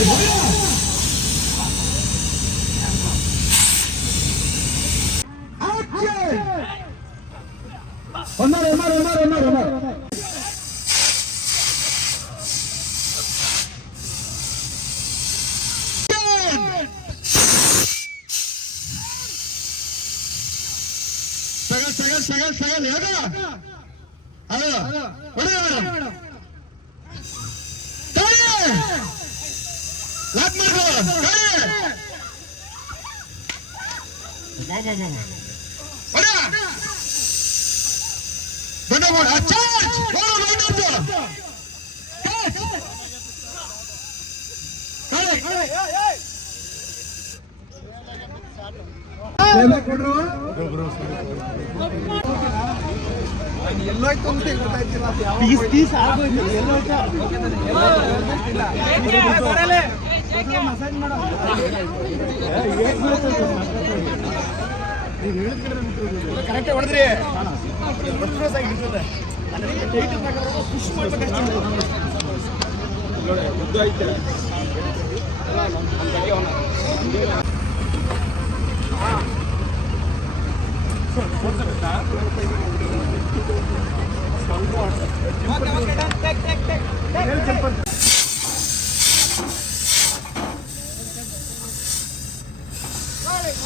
Yeah. Lát mưa rồi. Đi. Vào vào vào vào. Vào đây. Vào đây một à charge. Vào đây một đấm rồi. Yellow తొమ్మిది తీసి ఆగోయి yellow ఎవరే ಯಾಕ message ಮಾಡೋ ಅಂದ್ರೆ push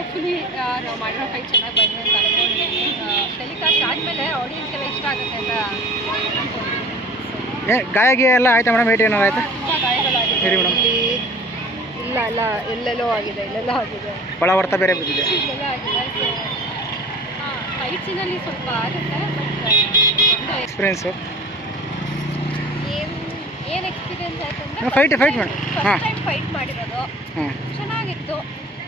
hopefully ನಾವು ಮಾಡಿರೋ fight ಚೆನ್ನಾಗಿ ಬಂದಿದೆ ಅಂತ ಅನ್ಕೊಂಡಿದ್ದೀನಿ ಟೆಲಿಕಾಸ್ಟ್ ಆದಮೇಲೆ ಆಡಿಯನ್ಸ್ ಎಲ್ಲ ಇಷ್ಟ ಆಗುತ್ತೆ ಅಂತ ಗಾಯಗಿ ಎಲ್ಲ ಆಯ್ತಾ ಮೇಡಮ್ ಏಟ್ ಏನಾರು ಆಯ್ತಾ ಸರಿ ಮೇಡಮ್ ಇಲ್ಲ ಅಲ್ಲ ಎಲ್ಲೆಲ್ಲೋ ಆಗಿದೆ ಎಲ್ಲೆಲ್ಲೋ ಆಗಿದೆ ಬಳ ಹೊರ್ತ ಬೇರೆ ಬಿದ್ದಿದೆ ಫೈಟ್ಸಿನಲ್ಲಿ ಸ್ವಲ್ಪ ಆಗುತ್ತೆ ಎಕ್ಸ್ಪೀರಿಯನ್ಸು ಏನು ಎಕ್ಸ್ಪೀರಿಯನ್ಸ್ ಆಯ್ತು ಫೈಟ್ ಫೈಟ್ ಮೇಡಮ್ ಹಾಂ ಫೈಟ್ ಮಾಡಿರೋದು ಚೆನ್ನಾಗಿತ್ತು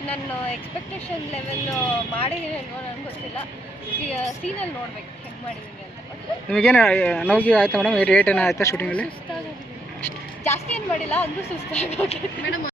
ನನ್ನ ಎಕ್ಸ್ಪೆಕ್ಟೇಷನ್ ಲೆವೆಲ್ ಮಾಡಿದೀನಿ ಅಲ್ವೋ ನನ್ಗೆ ಗೊತ್ತಿಲ್ಲ ಸೀನಲ್ಲಿ ನೋಡ್ಬೇಕು ಹೆಂಗ್ ಮಾಡಿದೀನಿ ಅಂತ ನಿಮಗೆ ನೋವು ಆಯ್ತಾ ಮೇಡಮ್ ಏನಾಯ್ತಾ ಶೂಟಿಂಗ್ ಅಲ್ಲಿ ಜಾಸ್ತಿ ಏನು ಮಾಡಿಲ್ಲ ಅಂದ್ರೂ ಸುಸ್ತಾಗಿ ಮೇಡಮ್